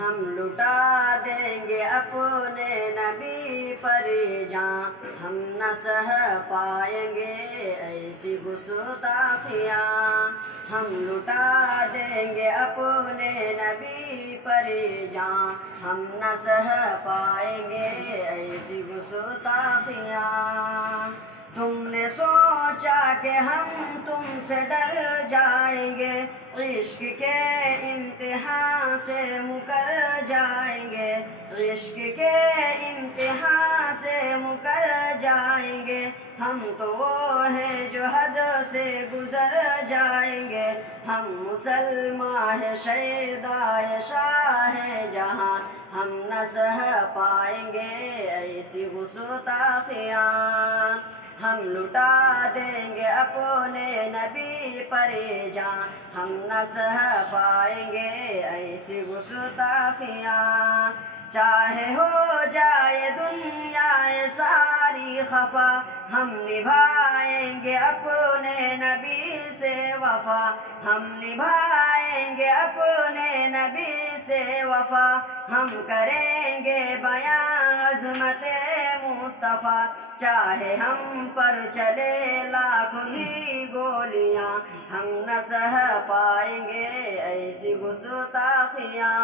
ہم لٹا دیں گے اپنے نبی پر جاں، ہم نہ سہ پائیں گے ایسی گستاخیاں۔ ہم لٹا دیں گے اپنے نبی پر جاں، ہم نہ سہ پائیں گے ایسی گستاخیاں۔ تم نے سوچا کہ ہم تم سے ڈر جائیں گے، عشق کے امتحان سے مکر جائیں گے، عشق کے امتحان سے مکر جائیں گے۔ ہم تو وہ ہیں جو حد سے گزر جائیں گے، ہم مسلمان ہیں شیدائے شاہ جہاں، ہم نہ سہ پائیں گے ایسی گستاخیاں۔ ہم لٹا دیں گے اپنے نبی پر جاں، ہم نہ سہ پائیں گے ایسی گستاخیاں۔ چاہے ہو جائے دنیا ساری خفا، ہم نبھائیں گے اپنے نبی سے وفا، ہم نبھائیں گے اپنے نبی سے وفا۔ ہم کریں گے بیان عظمت مصطفیٰ، چاہے ہم پر چلے لاکھ بھی گولیاں، ہم نہ سہ پائیں گے ایسی گستاخیاں۔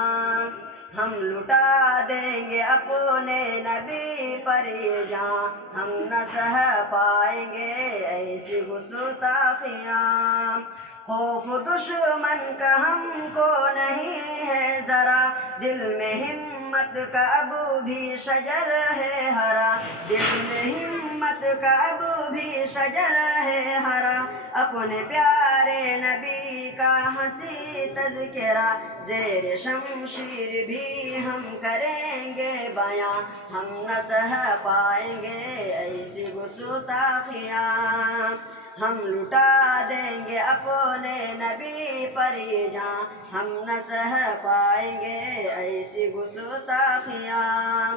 ہم لٹا دیں گے اپنے نبی پر جاں، ہم نہ سہ پائیں گے ایسی گستاخیاں۔ خوف دشمن کا ہم کو نہیں ہے ذرا، دل میں ہمت کا اب بھی شجر ہے ہرا، دل میں ہمت کا اب بھی شجر ہے ہرا۔ اپنے پیارے نبی کا ہنسی تذکرہ، زیر شمشیر بھی ہم کریں گے بیاں، ہم نہ سہ پائیں گے ایسی گستاخیاں۔ ہم لٹا دیں گے اپنے نبی پر جاں، ہم نہ سہ پائیں گے ایسی گستاخیاں۔